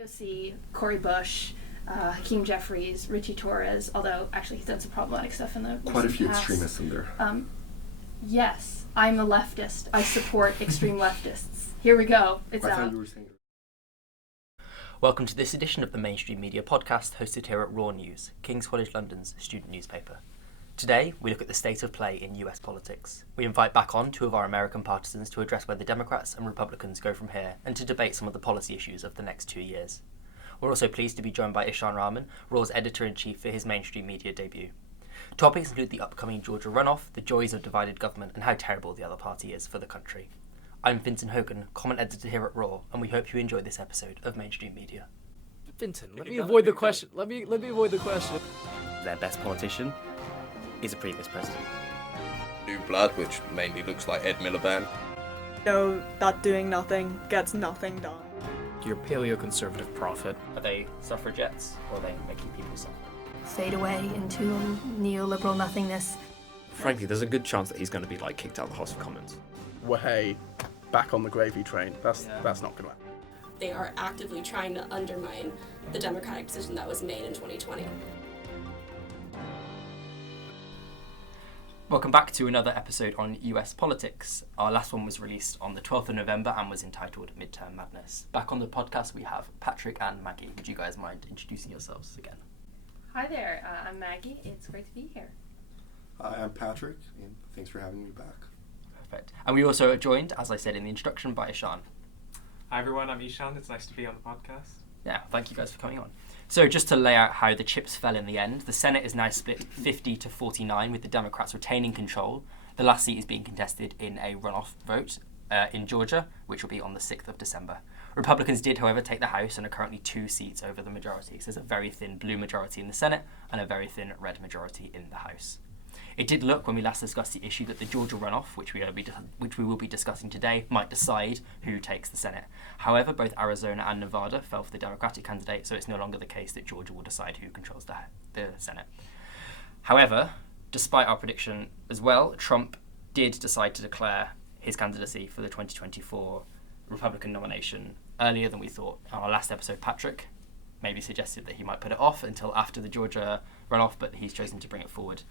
AOC, Cory Bush, Hakeem Jeffries, Richie Torres, although actually he's done some problematic stuff in the quite a few past. Extremists in there. Yes, I'm a leftist. I support extreme leftists. Here we go. It's I out. thought you were saying... Welcome to this edition of the Mainstream Media Podcast, hosted here at Raw News, King's College London's student newspaper. Today, we look at the state of play in US politics. We invite back on two of our American partisans to address where the Democrats and Republicans go from here and to debate some of the policy issues of the next 2 years. We're also pleased to be joined by Ishaan Rahman, Raw's editor-in-chief for his Mainstream Media debut. Topics include the upcoming Georgia runoff, the joys of divided government, and how terrible the other party is for the country. I'm Fintan, Hogan, comment editor here at Raw, and we hope you enjoy this episode of Mainstream Media. Fintan, let me avoid the question. Let me avoid the question. Their best politician is a previous president. New blood, which mainly looks like Ed Miliband. Know that doing nothing gets nothing done. Your paleo-conservative prophet. Are they suffragettes, or are they making people suffer? Fade away into neoliberal nothingness. Frankly, there's a good chance that he's going to be kicked out of the House of Commons. Way back on the gravy train. That's not going to happen. They are actively trying to undermine the Democratic decision that was made in 2020. Welcome back to another episode on US politics. Our last one was released on the 12th of November and was entitled Midterm Madness. Back on the podcast we have Patrick and Maggie. Would you guys mind introducing yourselves again? Hi there, I'm Maggie. It's great to be here. Hi, I'm Patrick, and thanks for having me back. Perfect. And we also are joined, as I said in the introduction, by Ishaan. Hi everyone, I'm Ishaan. It's nice to be on the podcast. Yeah, thank you guys for coming on. So just to lay out how the chips fell in the end, the Senate is now split 50 to 49 with the Democrats retaining control. The last seat is being contested in a runoff vote in Georgia, which will be on the 6th of December. Republicans did, however, take the House and are currently 2 seats over the majority. So there's a very thin blue majority in the Senate and a very thin red majority in the House. It did look, when we last discussed the issue, that the Georgia runoff, which we will be discussing today, might decide who takes the Senate. However, both Arizona and Nevada fell for the Democratic candidate, so it's no longer the case that Georgia will decide who controls the Senate. However, despite our prediction as well, Trump did decide to declare his candidacy for the 2024 Republican nomination earlier than we thought. On our last episode, Patrick maybe suggested that he might put it off until after the Georgia runoff, but he's chosen to bring it forward.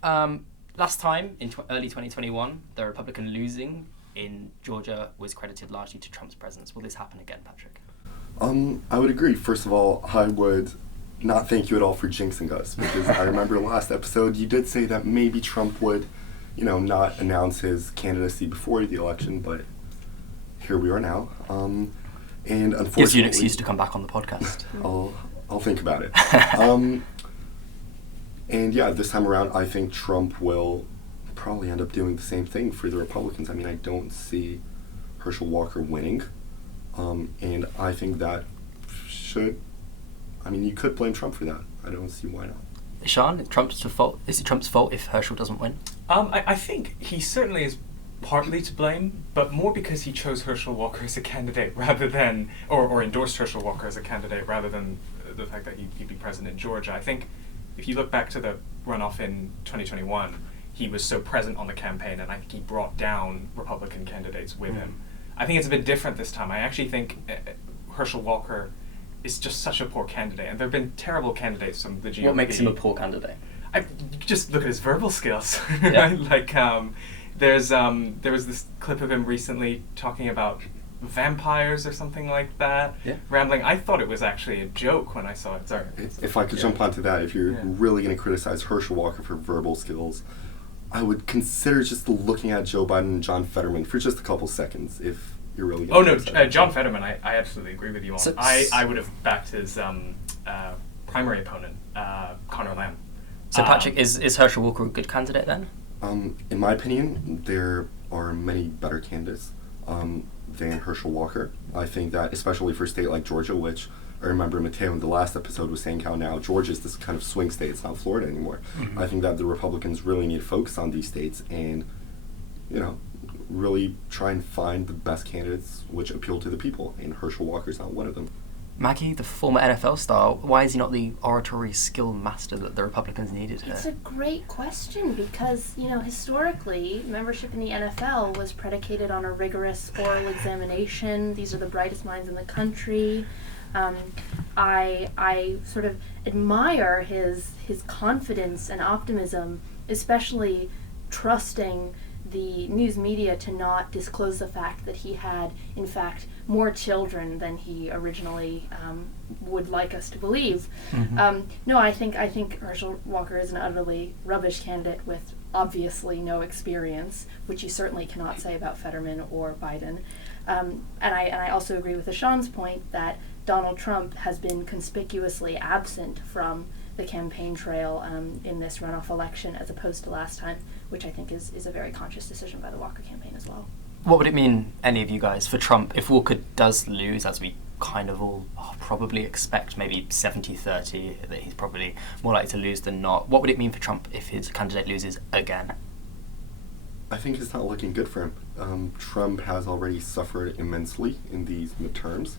Last time, in early 2021, the Republican losing in Georgia was credited largely to Trump's presence. Will this happen again, Patrick? I would agree. First of all, I would not thank you at all for jinxing us, because I remember last episode you did say that maybe Trump would, not announce his candidacy before the election, but here we are now. And unfortunately, gives you an excuse to come back on the podcast. I'll think about it. And yeah, this time around, I think Trump will probably end up doing the same thing for the Republicans. I mean, I don't see Herschel Walker winning. And I think that you could blame Trump for that. I don't see why not. Ishaan, is it Trump's fault if Herschel doesn't win? I think he certainly is partly to blame, but more because he chose Herschel Walker as a candidate rather than, or endorsed Herschel Walker as a candidate rather than the fact that he'd be president in Georgia. I think if you look back to the runoff in 2021, he was so present on the campaign, and I think he brought down Republican candidates with him. I think it's a bit different this time. I actually think Herschel Walker is just such a poor candidate, and there have been terrible candidates from the GOP. What makes him a poor candidate? Just look at his verbal skills. Yeah. There was this clip of him recently talking about vampires or something like that, rambling. I thought it was actually a joke when I saw it. Sorry. If I could jump onto that, if you're really going to criticize Herschel Walker for verbal skills, I would consider just looking at Joe Biden and John Fetterman for just a couple seconds, if you're really going to John Fetterman, I absolutely agree with you on. I would have backed his primary opponent, Conor Lamb. So Patrick, is Herschel Walker a good candidate then? In my opinion, there are many better candidates than Herschel Walker. I think that, especially for a state like Georgia, which I remember Mateo in the last episode was saying how now Georgia is this kind of swing state, it's not Florida anymore. Mm-hmm. I think that the Republicans really need to focus on these states and, really try and find the best candidates which appeal to the people, and Herschel Walker's not one of them. Maggie, the former NFL star, why is he not the oratory skill master that the Republicans needed here? It's a great question because, historically, membership in the NFL was predicated on a rigorous oral examination. These are the brightest minds in the country. I sort of admire his confidence and optimism, especially trusting the news media to not disclose the fact that he had, in fact, more children than he originally would like us to believe. No, I think Herschel Walker is an utterly rubbish candidate with obviously no experience, which you certainly cannot say about Fetterman or Biden. And I also agree with Ishaan's point that Donald Trump has been conspicuously absent from the campaign trail in this runoff election as opposed to last time, which I think is a very conscious decision by the Walker campaign as well. What would it mean, any of you guys, for Trump if Walker does lose, as we kind of all probably expect, maybe 70-30, that he's probably more likely to lose than not? What would it mean for Trump if his candidate loses again? I think it's not looking good for him. Trump has already suffered immensely in these midterms,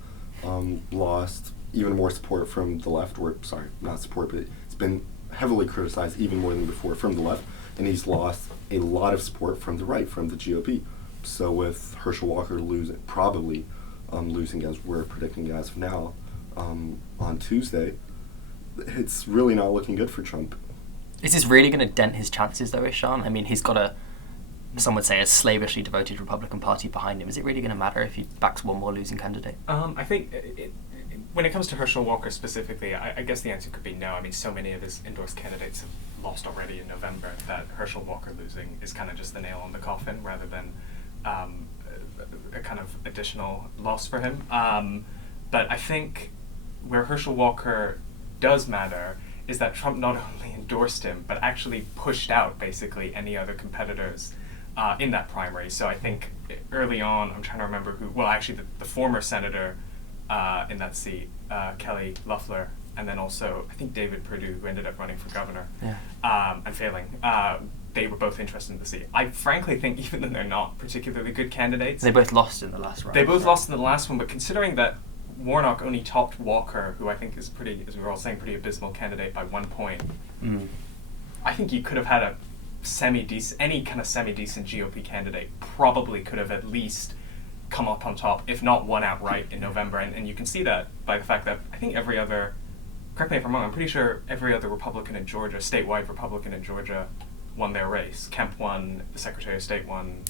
lost even more support from the left, or sorry, not support, but it's been heavily criticized even more than before from the left, and he's lost a lot of support from the right, from the GOP. So with Herschel Walker probably losing as we're predicting as of now on Tuesday, it's really not looking good for Trump. Is this really going to dent his chances, though, Ishaan? I mean, he's got some would say, a slavishly devoted Republican Party behind him. Is it really going to matter if he backs one more losing candidate? I think when it comes to Herschel Walker specifically, I guess the answer could be no. I mean, so many of his endorsed candidates have lost already in November that Herschel Walker losing is kind of just the nail on the coffin rather than a kind of additional loss for him. But I think where Herschel Walker does matter is that Trump not only endorsed him, but actually pushed out basically any other competitors in that primary. So I think early on, I'm trying to remember who, well, actually the former senator in that seat, Kelly Loeffler, and then also I think David Perdue, who ended up running for governor and failing. They were both interested in the seat. I frankly think even though they're not particularly good candidates, they both lost in the last round. They both lost in the last one, but considering that Warnock only topped Walker, who I think is pretty, as we were all saying, pretty abysmal candidate by 1 point, I think you could have had any kind of semi-decent GOP candidate probably could have at least come up on top, if not won outright in November. And you can see that by the fact that I think every other, correct me if I'm wrong, I'm pretty sure every other Republican in Georgia, statewide Republican in Georgia, won their race. Kemp won, the Secretary of State won,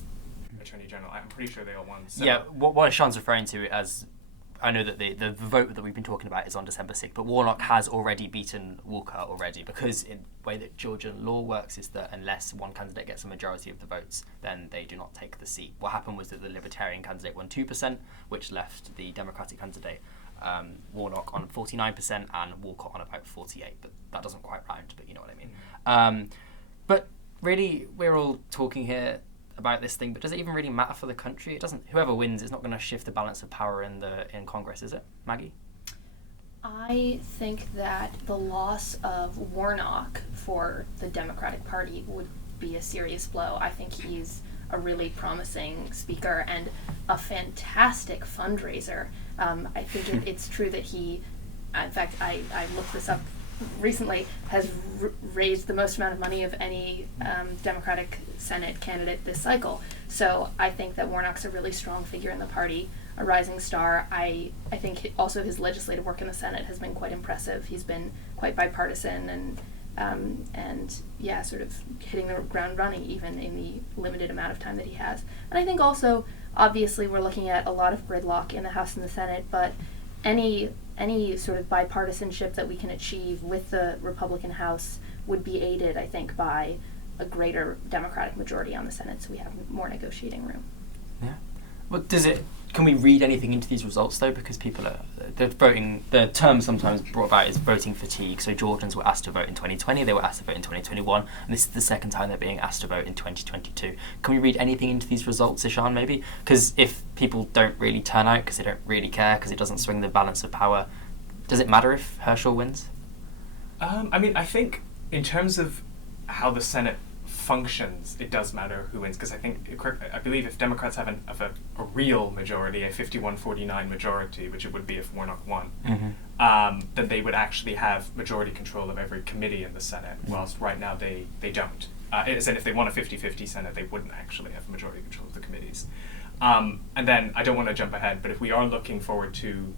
Attorney General. I'm pretty sure they all won. So. Yeah, what Ishaan's referring to as, I know that the vote that we've been talking about is on December 6th, but Warnock has already beaten Walker already, because in the way that Georgian law works is that unless one candidate gets a majority of the votes, then they do not take the seat. What happened was that the Libertarian candidate won 2%, which left the Democratic candidate Warnock on 49% and Walcott on about 48%, but that doesn't quite round, but you know what I mean. But really, we're all talking here about this thing, but does it even really matter for the country? It doesn't. Whoever wins is not going to shift the balance of power in Congress, is it, Maggie? I think that the loss of Warnock for the Democratic Party would be a serious blow. I think he's a really promising speaker and a fantastic fundraiser. I think it's true that he, in fact, I looked this up recently, has raised the most amount of money of any Democratic Senate candidate this cycle. So I think that Warnock's a really strong figure in the party, a rising star. I think also his legislative work in the Senate has been quite impressive. He's been quite bipartisan and sort of hitting the ground running even in the limited amount of time that he has. And I think also, obviously, we're looking at a lot of gridlock in the House and the Senate, but any sort of bipartisanship that we can achieve with the Republican House would be aided, I think, by a greater Democratic majority on the Senate, so we have more negotiating room. Yeah. Well, can we read anything into these results, though? Because people the term sometimes brought about is voting fatigue. So Georgians were asked to vote in 2020, they were asked to vote in 2021, and this is the second time they're being asked to vote in 2022. Can we read anything into these results, Ishaan, maybe? Because if people don't really turn out because they don't really care, because it doesn't swing the balance of power, does it matter if Herschel wins? I think in terms of how the Senate functions, it does matter who wins, because I believe if Democrats have a real majority, a 51-49 majority, which it would be if Warnock won, then they would actually have majority control of every committee in the Senate, whilst right now they don't. As in, if they want a 50-50 Senate, they wouldn't actually have majority control of the committees. And then, I don't want to jump ahead, but if we are looking forward to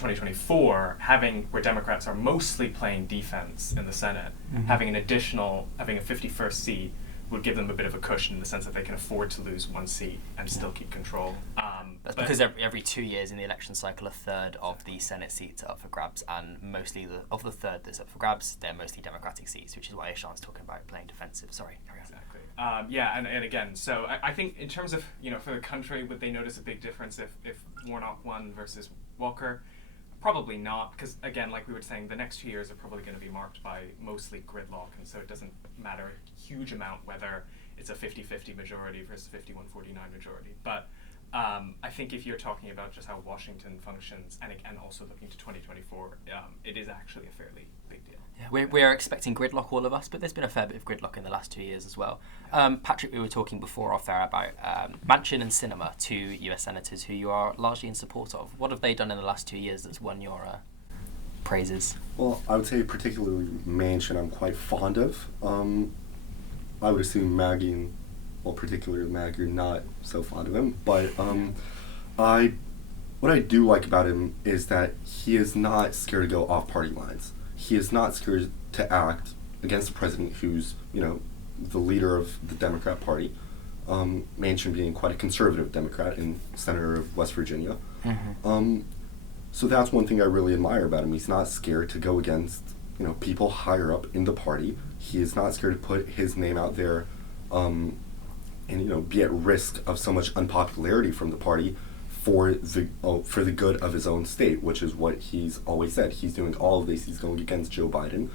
2024, having where Democrats are mostly playing defense in the Senate, having a 51st seat would give them a bit of a cushion in the sense that they can afford to lose one seat and still keep control. That's because every 2 years in the election cycle, a third of the Senate seats are up for grabs, and mostly of the third that's up for grabs, they're mostly Democratic seats, which is why Ishaan's talking about playing defensive. Sorry, carry on. Exactly. And again, so I think in terms of, for the country, would they notice a big difference if Warnock won versus Walker? Probably not, because again, like we were saying, the next 2 years are probably going to be marked by mostly gridlock, and so it doesn't matter a huge amount whether it's a 50-50 majority versus 51-49 majority. But I think if you're talking about just how Washington functions, and also looking to 2024, it is actually a fairly big deal. Yeah, we're expecting gridlock, all of us, but there's been a fair bit of gridlock in the last 2 years as well. Patrick, we were talking before off air about Manchin and Sinema, two US senators who you are largely in support of. What have they done in the last 2 years that's won your praises? Well, I would say particularly Manchin I'm quite fond of. I would assume Maggie, well, particularly Maggie, you're not so fond of him, but what I do like about him is that he is not scared to go off party lines. He is not scared to act against the president who's, the leader of the Democrat Party, Manchin being quite a conservative Democrat and senator of West Virginia. So that's one thing I really admire about him. He's not scared to go against, people higher up in the party. He is not scared to put his name out there and, be at risk of so much unpopularity from the party for the good of his own state, which is what he's always said. He's doing all of this. He's going against Joe Biden,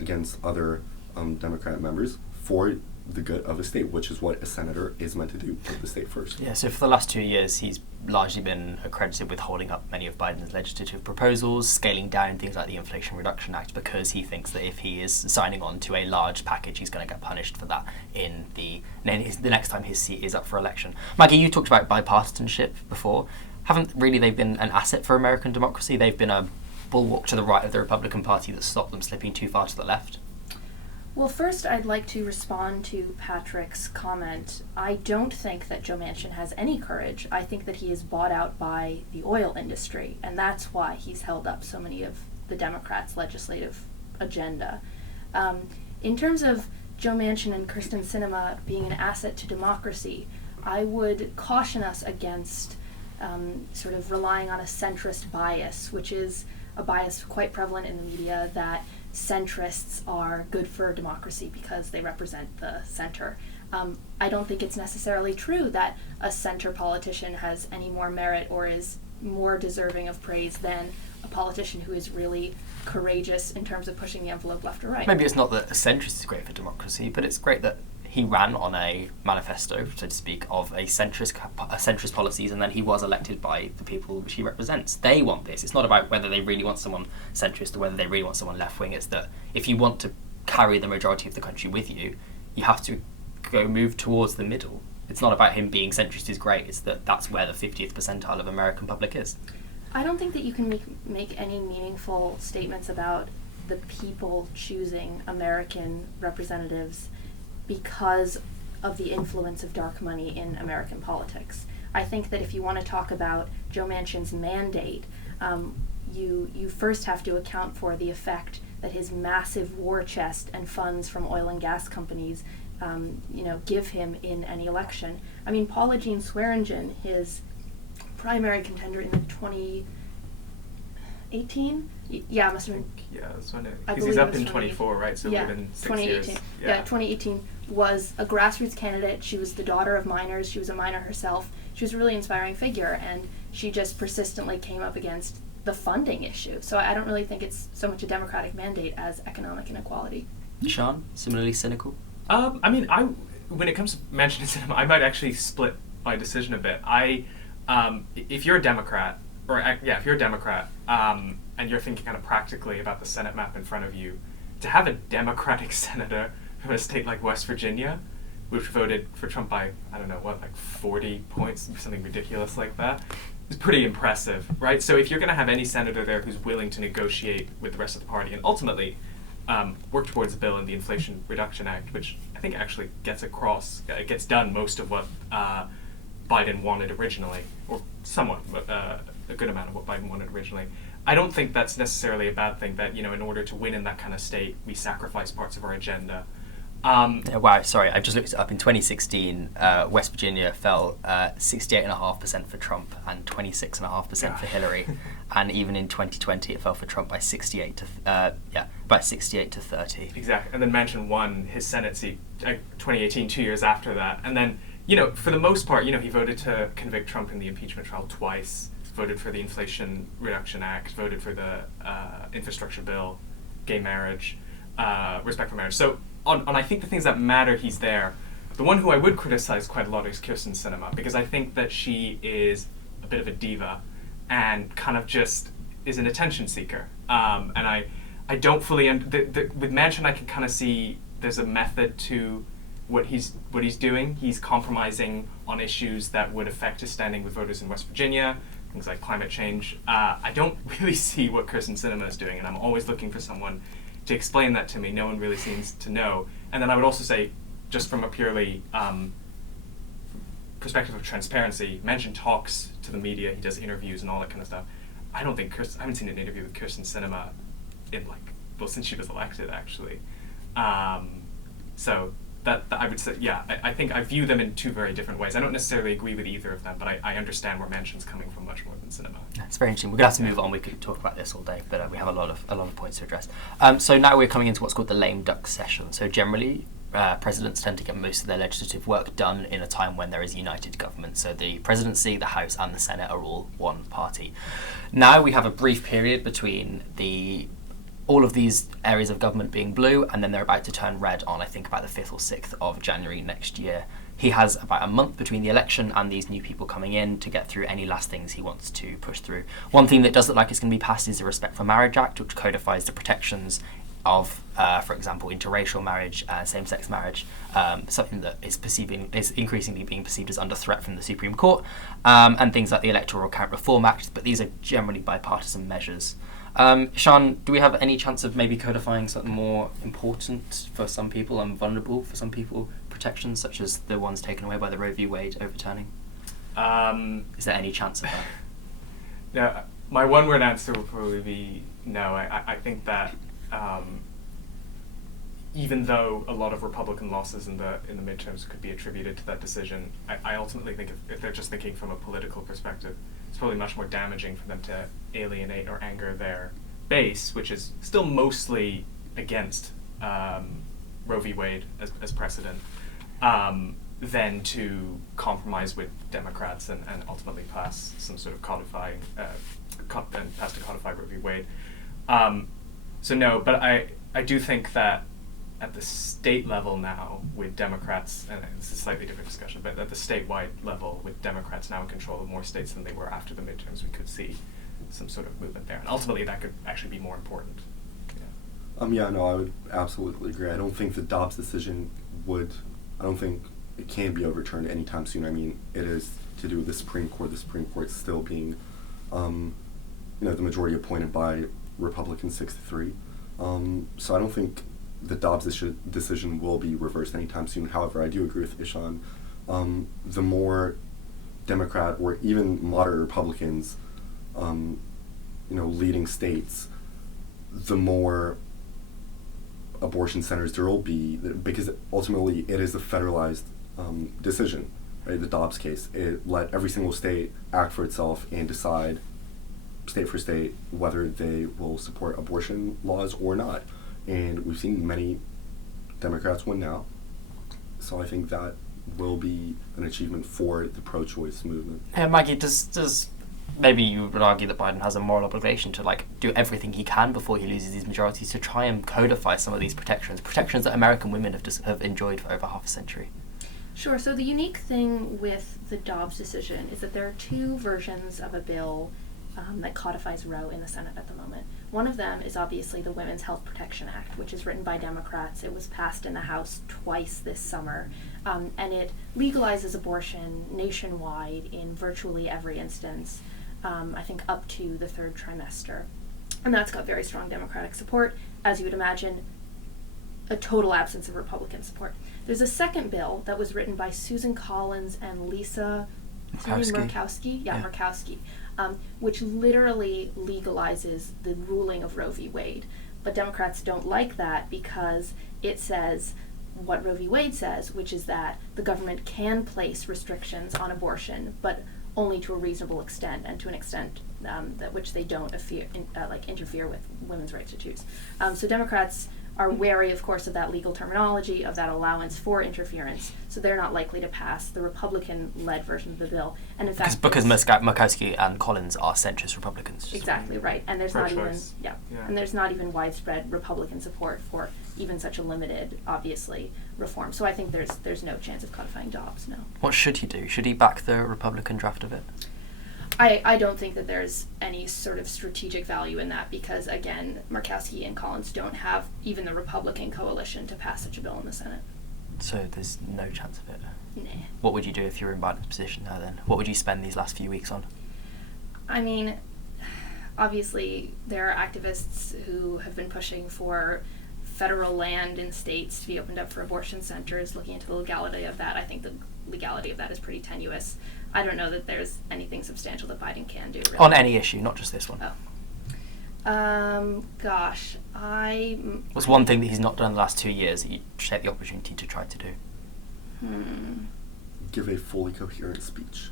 against other Democrat members for the good of a state, which is what a senator is meant to do, put the state first. Yeah, so for the last 2 years, he's largely been accredited with holding up many of Biden's legislative proposals, scaling down things like the Inflation Reduction Act, because he thinks that if he is signing on to a large package, he's going to get punished for that in the next time his seat is up for election. Maggie, you talked about bipartisanship before. Haven't really they been an asset for American democracy? They've been a bulwark to the right of the Republican Party that stopped them slipping too far to the left. Well, first, I'd like to respond to Patrick's comment. I don't think that Joe Manchin has any courage. I think that he is bought out by the oil industry, and that's why he's held up so many of the Democrats' legislative agenda. In terms of Joe Manchin and Kyrsten Sinema being an asset to democracy, I would caution us against sort of relying on a centrist bias, which is a bias quite prevalent in the media that centrists are good for democracy because they represent the center. I don't think it's necessarily true that a center politician has any more merit or is more deserving of praise than a politician who is really courageous in terms of pushing the envelope left or right. Maybe it's not that a centrist is great for democracy, but it's great that he ran on a manifesto, so to speak, of a centrist policies, and then he was elected by the people which he represents. They want this. It's not about whether they really want someone centrist or whether they really want someone left-wing. It's that if you want to carry the majority of the country with you, you have to move towards the middle. It's not about him being centrist is great. It's that that's where the 50th percentile of American public is. I don't think that you can make any meaningful statements about the people choosing American representatives because of the influence of dark money in American politics. I think that if you want to talk about Joe Manchin's mandate, you first have to account for the effect that his massive war chest and funds from oil and gas companies give him in any election. I mean, Paula Jean Swearingen, his primary contender in the 2018? Yeah, it must have been. Yeah, that's when because he's up in 24, right? So yeah, within 6 2018. years. Yeah, 2018 was a grassroots candidate. She was the daughter of miners. She was a miner herself. She was a really inspiring figure, and she just persistently came up against the funding issue. So I don't really think it's so much a democratic mandate as economic inequality. Ishaan, similarly cynical? When it comes to Manchin and Sinema, I might actually split my decision a bit. If you're a Democrat, and you're thinking kind of practically about the Senate map in front of you, to have a Democratic senator from a state like West Virginia, which voted for Trump by, 40 points, something ridiculous like that, is pretty impressive, right? So if you're going to have any senator there who's willing to negotiate with the rest of the party and ultimately work towards a bill in the Inflation Reduction Act, which I think actually gets done most of what Biden wanted originally, or somewhat a good amount of what Biden wanted originally. I don't think that's necessarily a bad thing, that, in order to win in that kind of state, we sacrifice parts of our agenda. Wow, sorry, I just looked it up. In 2016, West Virginia fell 68.5% for Trump and 26.5% for Hillary, and even in 2020, it fell for Trump by 68 to 30. Exactly, and then Manchin won his Senate seat 2018, 2 years after that, and then for the most part, he voted to convict Trump in the impeachment trial twice, voted for the Inflation Reduction Act, voted for the infrastructure bill, gay marriage, respect for marriage. So. On I think the things that matter, he's there. The one who I would criticize quite a lot is Kyrsten Sinema, because I think that she is a bit of a diva and kind of just is an attention seeker. And I don't fully with Manchin, I can kind of see there's a method to what he's doing. He's compromising on issues that would affect his standing with voters in West Virginia, things like climate change. I don't really see what Kyrsten Sinema is doing, and I'm always looking for someone to explain that to me. No one really seems to know. And then I would also say, just from a purely perspective of transparency, Manchin talks to the media, he does interviews and all that kind of stuff. I haven't seen an interview with Kyrsten Sinema in since she was elected, actually. So that I would say, I think I view them in two very different ways. I don't necessarily agree with either of them, but I understand where Manchin's coming from much more than Sinema. That's very interesting. We're gonna have to move on. We could talk about this all day, but we have a lot of points to address. So now we're coming into what's called the lame duck session. So generally, presidents tend to get most of their legislative work done in a time when there is united government. So the presidency, the House, and the Senate are all one party. Now we have a brief period between all of these areas of government being blue, and then they're about to turn red on, I think, about the 5th or 6th of January next year. He has about a month between the election and these new people coming in to get through any last things he wants to push through. One thing that does look like it's going to be passed is the Respect for Marriage Act, which codifies the protections of, for example, interracial marriage, same-sex marriage, something that is increasingly being perceived as under threat from the Supreme Court, and things like the Electoral Count Reform Act, but these are generally bipartisan measures. Ishaan, do we have any chance of maybe codifying something more important for some people and vulnerable for some people, protections such as the ones taken away by the Roe v. Wade overturning? Is there any chance of that? Yeah, my one-word answer would probably be no. I think that even though a lot of Republican losses in the midterms could be attributed to that decision, I ultimately think if they're just thinking from a political perspective, it's probably much more damaging for them to alienate or anger their base, which is still mostly against Roe v. Wade as precedent, than to compromise with Democrats and ultimately pass some sort of codify Roe v. Wade. So no, but I do think that at the state level now, with Democrats, and it's a slightly different discussion, but at the statewide level, with Democrats now in control of more states than they were after the midterms, we could see some sort of movement there. And ultimately, that could actually be more important. I would absolutely agree. I don't think the Dobbs decision I don't think it can be overturned anytime soon. I mean, it is to do with the Supreme Court. The Supreme Court still being, the majority appointed by Republicans 6-3. So I don't think the Dobbs decision will be reversed anytime soon. However, I do agree with Ishaan. The more Democrat or even moderate Republicans, leading states, the more abortion centers there will be, because ultimately it is a federalized decision, right? The Dobbs case, it let every single state act for itself and decide, state for state, whether they will support abortion laws or not. And we've seen many Democrats win now. So I think that will be an achievement for the pro-choice movement. Maggie, does maybe you would argue that Biden has a moral obligation to do everything he can before he loses these majorities to try and codify some of these protections that American women have enjoyed for over half a century? Sure. So the unique thing with the Dobbs decision is that there are two versions of a bill that codifies Roe in the Senate at the moment. One of them is obviously the Women's Health Protection Act, which is written by Democrats. It was passed in the House twice this summer, and it legalizes abortion nationwide in virtually every instance, I think up to the third trimester. And that's got very strong Democratic support. As you would imagine, a total absence of Republican support. There's a second bill that was written by Susan Collins and Lisa Murkowski. Yeah. Murkowski. which literally legalizes the ruling of Roe v. Wade. But Democrats don't like that because it says what Roe v. Wade says, which is that the government can place restrictions on abortion, but only to a reasonable extent, and to an extent that which they don't interfere with women's right to choose. So Democrats are wary, of course, of that legal terminology, of that allowance for interference, so they're not likely to pass the Republican-led version of the bill. And in fact, because Murkowski and Collins are centrist Republicans. Exactly right, and there's not even Pro-choice. and there's not even widespread Republican support for even such a limited, obviously, reform. So I think there's no chance of codifying Dobbs. No. What should he do? Should he back the Republican draft of it? I don't think that there's any sort of strategic value in that because, again, Murkowski and Collins don't have even the Republican coalition to pass such a bill in the Senate. So there's no chance of it? Nah. What would you do if you were in Biden's position now then? What would you spend these last few weeks on? I mean, obviously there are activists who have been pushing for federal land in states to be opened up for abortion centers, looking into the legality of that. I think the legality of that is pretty tenuous. I don't know that there's anything substantial that Biden can do. Really. On any issue, not just this one. Gosh, What's one thing that he's not done in the last 2 years that you take the opportunity to try to do? Give a fully coherent speech.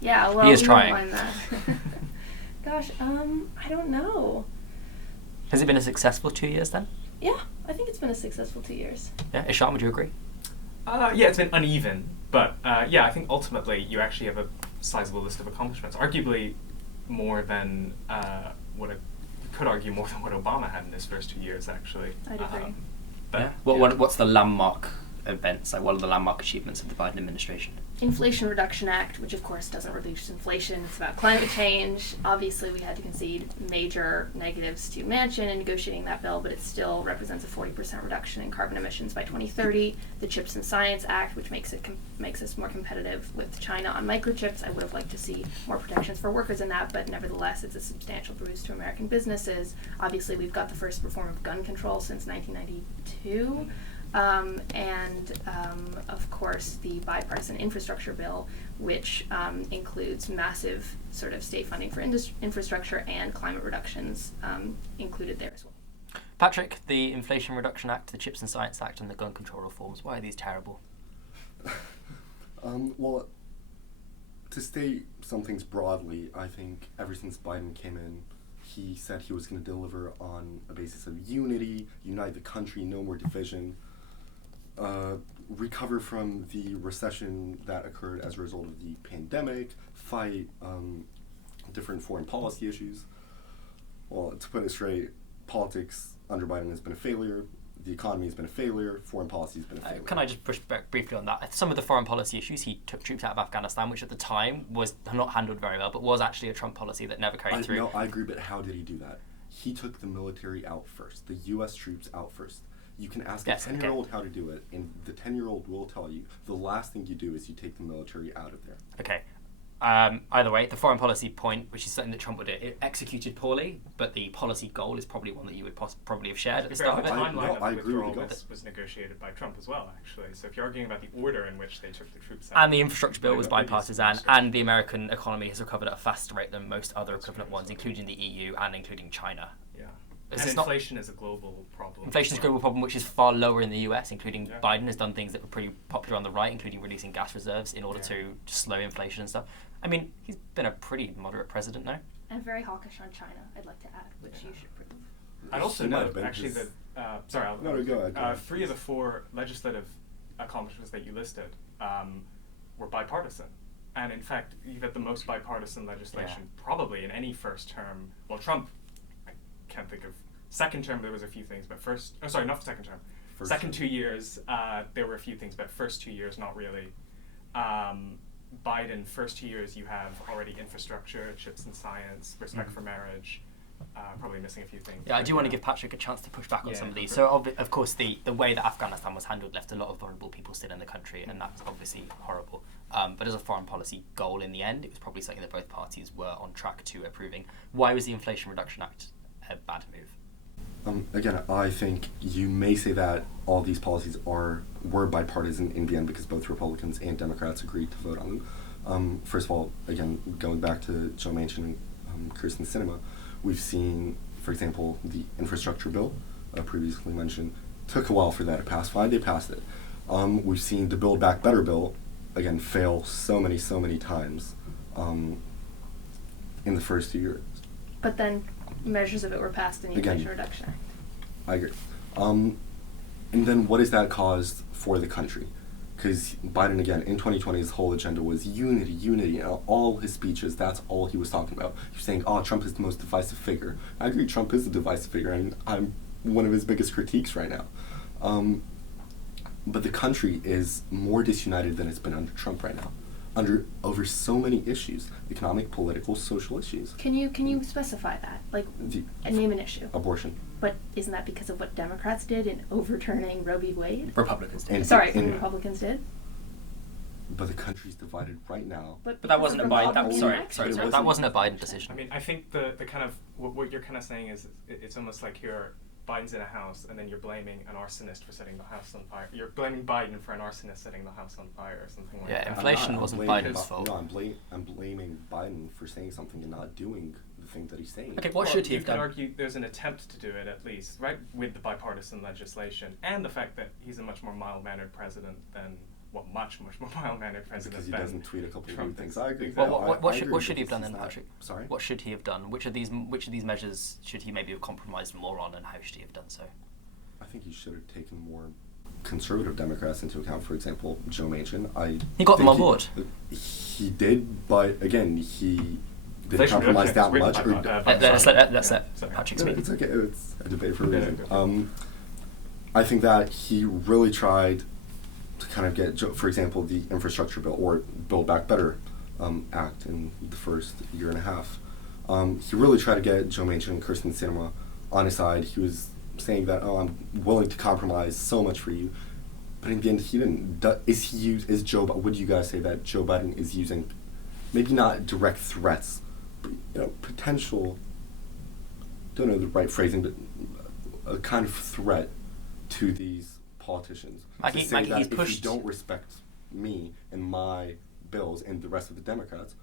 Yeah, well, he is we trying. won't mind that. Gosh, I don't know. Has it been a successful 2 years then? Yeah, I think it's been a successful 2 years. Yeah, Ishaan, would you agree? Yeah, it's been uneven, but yeah, I think ultimately you actually have a sizable list of accomplishments. Arguably more than you could argue more than what Obama had in his first 2 years, actually. I'd agree. But, What's the landmark events? Like, what are the landmark achievements of the Biden administration? Inflation Reduction Act, which of course doesn't reduce inflation, it's about climate change. Obviously we had to concede major negatives to Manchin in negotiating that bill, but it still represents a 40% reduction in carbon emissions by 2030. The Chips and Science Act, which makes us more competitive with China on microchips. I would have liked to see more protections for workers in that, but nevertheless it's a substantial boost to American businesses. Obviously we've got the first reform of gun control since 1992. Of course, the bipartisan infrastructure bill, which includes massive sort of state funding for infrastructure and climate reductions included there as well. Patrick, the Inflation Reduction Act, the Chips and Science Act, and the gun control reforms, why are these terrible? Well, to state some things broadly, I think ever since Biden came in, he said he was going to deliver on a basis of unity, unite the country, no more division. Recover from the recession that occurred as a result of the pandemic, fight different foreign policy issues. Well, to put it straight, politics under Biden has been a failure, the economy has been a failure, foreign policy has been a failure. Can I just push back briefly on that? Some of the foreign policy issues, he took troops out of Afghanistan, which at the time was not handled very well, but was actually a Trump policy that never carried through. No, I agree, but how did he do that? He took the military out first, the U.S. troops out first. You can ask a 10-year-old how to do it, and the 10-year-old will tell you the last thing you do is you take the military out of there. Okay. Either way, the foreign policy point, which is something that Trump would do, it executed poorly, but the policy goal is probably one that you would probably have shared at the start of it. The timeline of the withdrawal with was negotiated by Trump as well, actually. So if you're arguing about the order in which they took the troops out. And the infrastructure bill was bipartisan, and the American economy has recovered at a faster rate than most other equivalent ones, including the EU and including China. Yeah. And inflation is a global problem. Inflation is a global problem, which is far lower in the US, including Biden has done things that were pretty popular on the right, including releasing gas reserves in order to slow inflation and stuff. I mean, he's been a pretty moderate president now. And very hawkish on China, I'd like to add, which you should prove. I'd also note, actually, that... go ahead. 3 of the 4 legislative accomplishments that you listed were bipartisan. And in fact, you've had the most bipartisan legislation probably in any first term. Well, Trump, I can't think of... Second term, there was a few things, but first... Oh, sorry, not second term. Second 2 years, there were a few things, but first 2 years, not really. Biden, first 2 years, you have already infrastructure, chips and science, respect for marriage, probably missing a few things. Yeah, I do want to give Patrick a chance to push back on some of these. So, of course, the way that Afghanistan was handled left a lot of vulnerable people still in the country, and that's obviously horrible. But as a foreign policy goal in the end, it was probably something that both parties were on track to approving. Why was the Inflation Reduction Act a bad move? Again, I think you may say that all these policies were bipartisan in the end because both Republicans and Democrats agreed to vote on them. First of all, again, going back to Joe Manchin and Kyrsten Sinema, we've seen, for example, the infrastructure bill, previously mentioned, took a while for that to pass. Fine, they passed it. We've seen the Build Back Better bill, again, fail so many times in the first 2 years. But then measures of it were passed in the Inflation Reduction Act. I agree. And then what has that caused for the country? Because Biden, again, in 2020, his whole agenda was unity. And all his speeches, that's all he was talking about. He was saying, Trump is the most divisive figure. I agree, Trump is a divisive figure, and I'm one of his biggest critiques right now. But the country is more disunited than it's been under Trump right now, over so many issues, economic, political, social issues. Can you specify that? Like, name an issue. Abortion. But isn't that because of what Democrats did in overturning Roe v. Wade? Republicans did. Republicans did. But the country's divided right now. But that wasn't a Biden. That wasn't a Biden decision. I mean, I think the kind of what you're kind of saying is it's almost like Biden's in a house, and then you're blaming an arsonist for setting the house on fire. You're blaming Biden for an arsonist setting the house on fire, or something like that. Yeah, inflation wasn't Biden's fault. No, I'm blaming Biden for saying something and not doing the thing that he's saying. Okay, what should he have done? You could argue there's an attempt to do it, at least, right, with the bipartisan legislation, and the fact that he's a much more mild-mannered president than, much more mild-mannered president because he doesn't tweet a couple of rude things. I agree. Well, what should he have done then, Patrick? Sorry? What should he have done? Which of these measures should he maybe have compromised more on, and how should he have done so? I think he should have taken more conservative Democrats into account. For example, Joe Manchin. He got them on board. He did, but again, he didn't compromise that much. Let's let Patrick speak. It's okay. It's a debate for a reason. I think that he really tried to kind of get, for example, the infrastructure bill or Build Back Better Act in the first year and a half. He really tried to get Joe Manchin and Kyrsten Sinema on his side. He was saying that, I'm willing to compromise so much for you, but in the end, he didn't. Would you guys say that Joe Biden is using, maybe not direct threats, but potential, don't know the right phrasing, but a kind of threat to these politicians? Maggie, to say that he's if pushed. you don't respect me and my bills and the rest of the Democrats,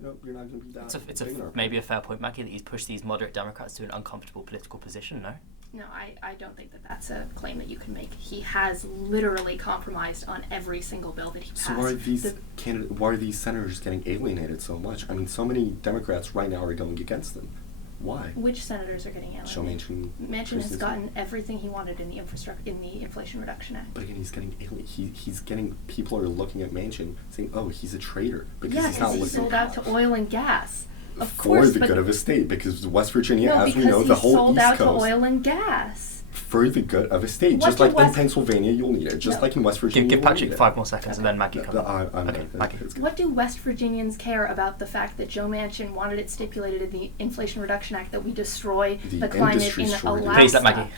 you're not going to be that. It's maybe a fair point, Maggie, that he's pushed these moderate Democrats to an uncomfortable political position. No. No, I don't think that that's a claim that you can make. He has literally compromised on every single bill that he passed. So why are these senators getting alienated so much? I mean, so many Democrats right now are going against them. Why? Which senators are getting alienated? Joe Manchin. Manchin has gotten everything he wanted in the Inflation Reduction Act. But again, he's getting he's getting, people are looking at Manchin saying, he's a traitor because yes, he's not he sold out to oil and gas. Of for course, the good of his state, because West Virginia, no, as we know, the whole sold East out Coast. To oil and gas. For the good of his state, just like in Pennsylvania, you'll need it. Just like in West Virginia, give Patrick 5 more seconds, and then Maggie comes. Maggie. What do West Virginians care about the fact that Joe Manchin wanted it stipulated in the Inflation Reduction Act that we destroy the climate in Alaska? Please let Maggie.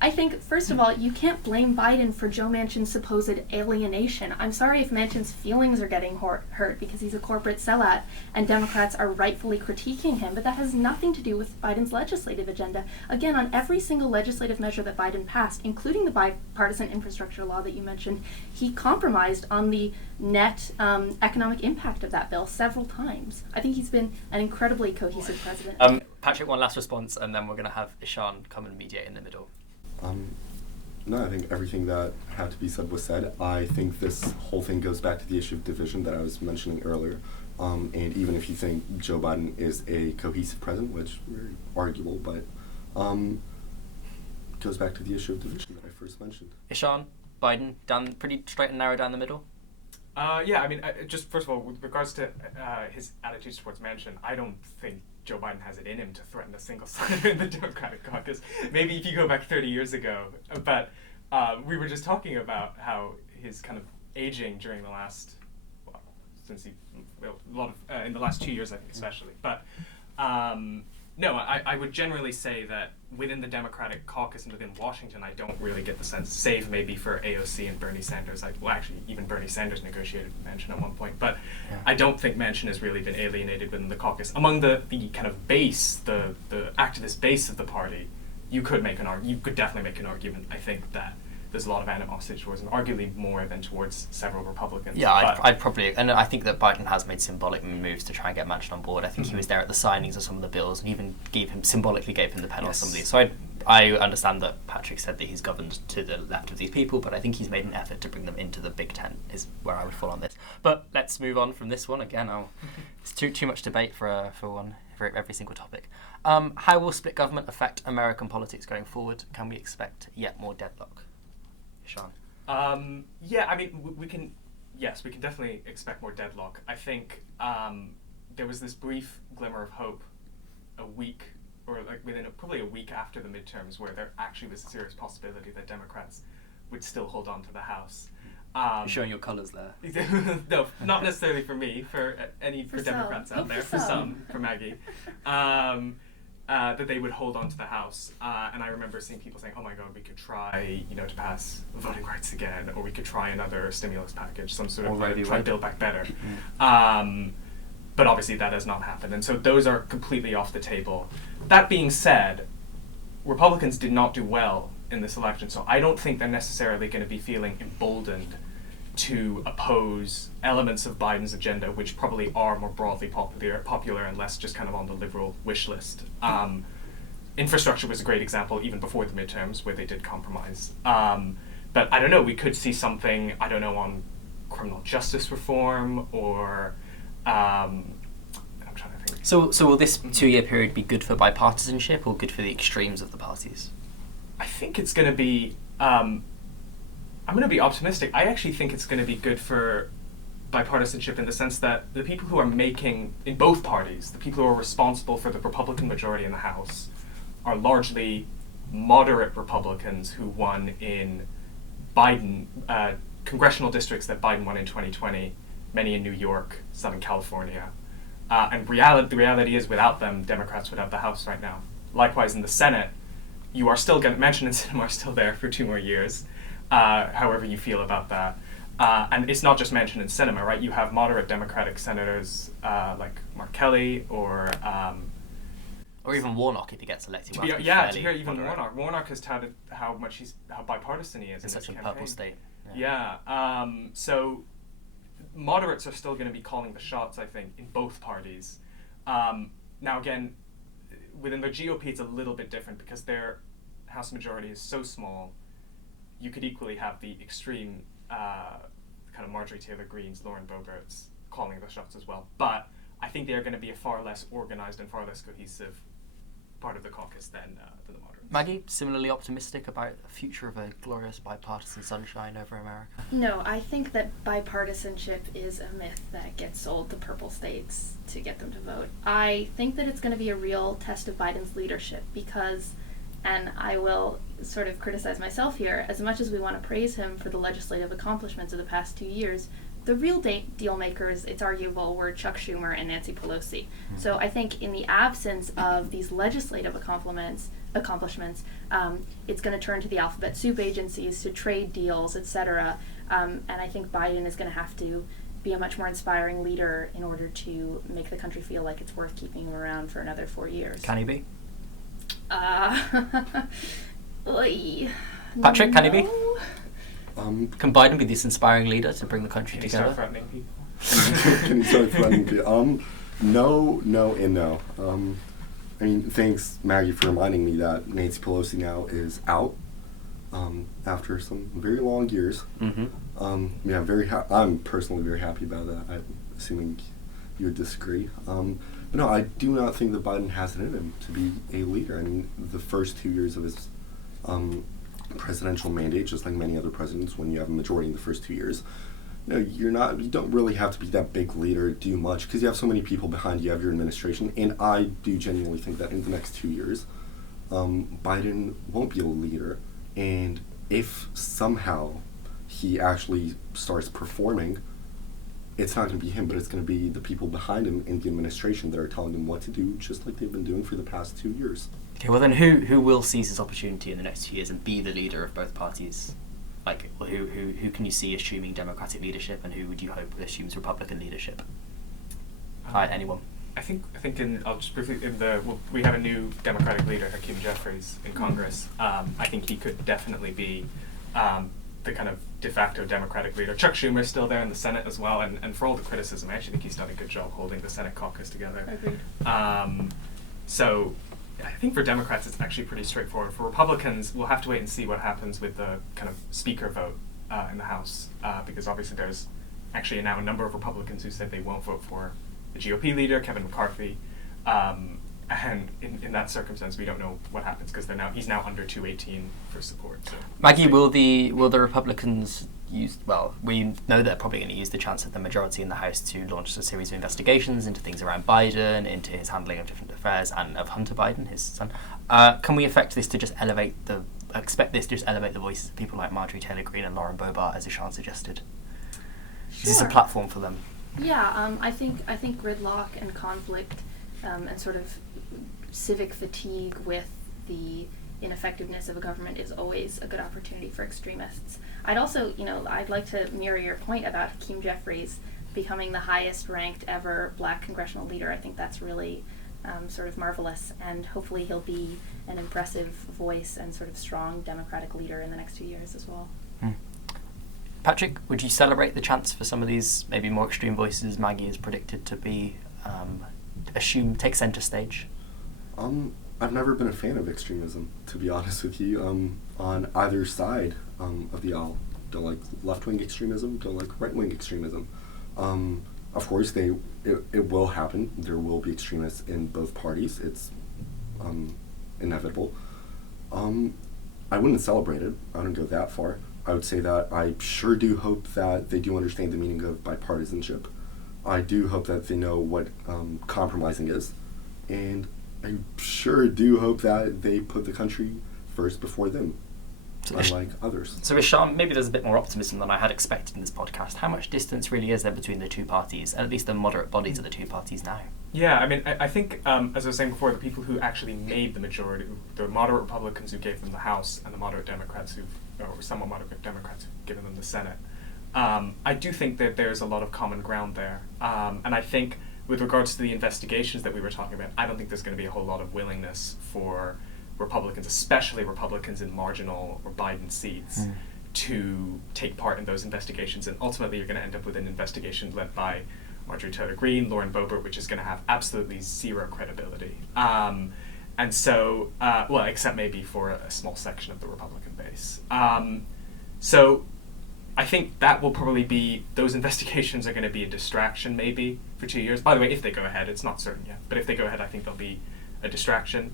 I think, first of all, you can't blame Biden for Joe Manchin's supposed alienation. I'm sorry if Manchin's feelings are getting hurt because he's a corporate sellout and Democrats are rightfully critiquing him, but that has nothing to do with Biden's legislative agenda. Again, on every single legislative measure that Biden passed, including the bipartisan infrastructure law that you mentioned, he compromised on the net economic impact of that bill several times. I think he's been an incredibly cohesive president. Patrick, one last response, and then we're going to have Ishaan come and mediate in the middle. No, I think everything that had to be said was said. I think this whole thing goes back to the issue of division that I was mentioning earlier. And even if you think Joe Biden is a cohesive president, which is very arguable, but goes back to the issue of division that I first mentioned. Ishaan, Biden, down pretty straight and narrow down the middle? Yeah, I mean, just first of all, with regards to his attitudes towards Manchin, I don't think Joe Biden has it in him to threaten a single senator in the Democratic caucus. Maybe if you go back 30 years ago, but we were just talking about how his kind of aging during the last, in the last 2 years, I think especially. But no, I would generally say that within the Democratic caucus and within Washington, I don't really get the sense, save maybe for AOC and Bernie Sanders. Actually, even Bernie Sanders negotiated with Manchin at one point, but yeah. I don't think Manchin has really been alienated within the caucus. Among the kind of base, the activist base of the party, you could definitely make an argument, I think, that there's a lot of animosity towards him, arguably more than towards several Republicans. Yeah, I'd probably, and I think that Biden has made symbolic moves to try and get Manchin on board. I think he was there at the signings of some of the bills and even symbolically gave him the pen on some of these. So I understand that Patrick said that he's governed to the left of these people, but I think he's made an effort to bring them into the big tent, is where I would fall on this. But let's move on from this one. Again, it's too much debate for every single topic. How will split government affect American politics going forward? Can we expect yet more deadlock? Ishaan? Yeah, I mean, we can definitely expect more deadlock. I think there was this brief glimmer of hope a week, or like within probably a week after the midterms, where there actually was a serious possibility that Democrats would still hold on to the House. You're showing your colours there. No, not necessarily for me, for Democrats out there, for Maggie. That they would hold on to the House. And I remember seeing people saying, oh my God, we could try, to pass voting rights again, or we could try another stimulus package, some sort of try to build back better. But obviously that has not happened. And so those are completely off the table. That being said, Republicans did not do well in this election, so I don't think they're necessarily going to be feeling emboldened to oppose elements of Biden's agenda, which probably are more broadly popular and less just kind of on the liberal wish list. Infrastructure was a great example, even before the midterms, where they did compromise. But I don't know, we could see something, on criminal justice reform, or I'm trying to think. So will this 2-year period be good for bipartisanship or good for the extremes of the parties? I think it's going to be... I'm going to be optimistic. I actually think it's going to be good for bipartisanship in the sense that the people who are making, in both parties, the people who are responsible for the Republican majority in the House are largely moderate Republicans who won in Biden, congressional districts that Biden won in 2020, many in New York, some in California. And the reality is, without them, Democrats would have the House right now. Likewise, in the Senate, you are still going to, Manchin and Sinema are still there for 2 more years. However you feel about that. And it's not just Manchin and Sinema, right? You have moderate Democratic senators like Mark Kelly or even Warnock if he gets elected. To hear even Warnock. Warnock has touted how bipartisan he is in such a campaign. purple state. Yeah. So moderates are still going to be calling the shots, I think, in both parties. Now again, within the GOP, it's a little bit different because their House majority is so small. You could equally have the extreme kind of Marjorie Taylor Greene's, Lauren Boebert's calling the shots as well. But I think they are going to be a far less organized and far less cohesive part of the caucus than the moderates. Maggie, similarly optimistic about the future of a glorious bipartisan sunshine over America? No, I think that bipartisanship is a myth that gets sold to purple states to get them to vote. I think that it's going to be a real test of Biden's leadership because, and I will sort of criticize myself here, as much as we want to praise him for the legislative accomplishments of the past 2 years, the real deal makers, it's arguable, were Chuck Schumer and Nancy Pelosi. So I think in the absence of these legislative accomplishments, it's going to turn to the alphabet soup agencies, to trade deals, etc. And I think Biden is going to have to be a much more inspiring leader in order to make the country feel like it's worth keeping him around for another 4 years. Can he be? Patrick, can he be? Can Biden be this inspiring leader to bring the country together? Can he start threatening people? Can he start threatening people? No, and no. I mean, thanks, Maggie, for reminding me that Nancy Pelosi now is out after some very long years. Mm-hmm. I'm personally very happy about that. I'm assuming you would disagree. But no, I do not think that Biden has it in him to be a leader. I mean, the first 2 years of his presidential mandate, just like many other presidents, when you have a majority in the first 2 years, you don't really have to be that big leader, do much, because you have so many people behind you, have your administration, and I do genuinely think that in the next 2 years, Biden won't be a leader, and if somehow he actually starts performing, it's not going to be him, but it's going to be the people behind him in the administration that are telling him what to do, just like they've been doing for the past 2 years. Okay, well then who will seize his opportunity in the next 2 years and be the leader of both parties? Like, who can you see assuming Democratic leadership, and who would you hope assumes Republican leadership? Anyone? I think I'll just briefly, we have a new Democratic leader, Hakeem Jeffries, in Congress. I think he could definitely be the kind of de facto Democratic leader. Chuck Schumer's still there in the Senate as well, and for all the criticism, I actually think he's done a good job holding the Senate caucus together. Agreed. So I think for Democrats it's actually pretty straightforward. For Republicans, we'll have to wait and see what happens with the kind of speaker vote in the House, because obviously there's actually now a number of Republicans who said they won't vote for the GOP leader, Kevin McCarthy. And in that circumstance, we don't know what happens because he's now under 218 for support. So Maggie, will the Republicans use? Well, we know they're probably going to use the chance of the majority in the House to launch a series of investigations into things around Biden, into his handling of different affairs, and of Hunter Biden, his son. Can we expect this to just elevate the voices of people like Marjorie Taylor Greene and Lauren Boebert, as Ishaan suggested? Sure. Is this a platform for them? Yeah, I think gridlock and conflict and sort of civic fatigue with the ineffectiveness of a government is always a good opportunity for extremists. I'd also, I'd like to mirror your point about Hakeem Jeffries becoming the highest ranked ever black congressional leader. I think that's really sort of marvelous, and hopefully he'll be an impressive voice and sort of strong Democratic leader in the next 2 years as well. Patrick, would you celebrate the chance for some of these maybe more extreme voices Maggie is predicted to be take centre stage? I've never been a fan of extremism, to be honest with you, on either side of the aisle. Don't like left-wing extremism, don't like right-wing extremism. Of course, it will happen. There will be extremists in both parties. It's inevitable. I wouldn't celebrate it. I wouldn't go that far. I would say that I sure do hope that they do understand the meaning of bipartisanship. I do hope that they know what compromising is. And I sure do hope that they put the country first before them, unlike others. So Ishaan, maybe there's a bit more optimism than I had expected in this podcast. How much distance really is there between the two parties, at least the moderate bodies of the two parties now? Yeah, I mean, I think, as I was saying before, the people who actually made the majority, the moderate Republicans who gave them the House and the moderate Democrats or somewhat moderate Democrats who've given them the Senate, I do think that there's a lot of common ground there. And I think with regards to the investigations that we were talking about, I don't think there's going to be a whole lot of willingness for Republicans, especially Republicans in marginal or Biden seats, to take part in those investigations. And ultimately, you're going to end up with an investigation led by Marjorie Taylor Greene, Lauren Boebert, which is going to have absolutely zero credibility. And so, except maybe for a small section of the Republican base. So I think that will probably be, those investigations are going to be a distraction maybe for 2 years. By the way, if they go ahead, it's not certain yet, but if they go ahead, I think they'll be a distraction.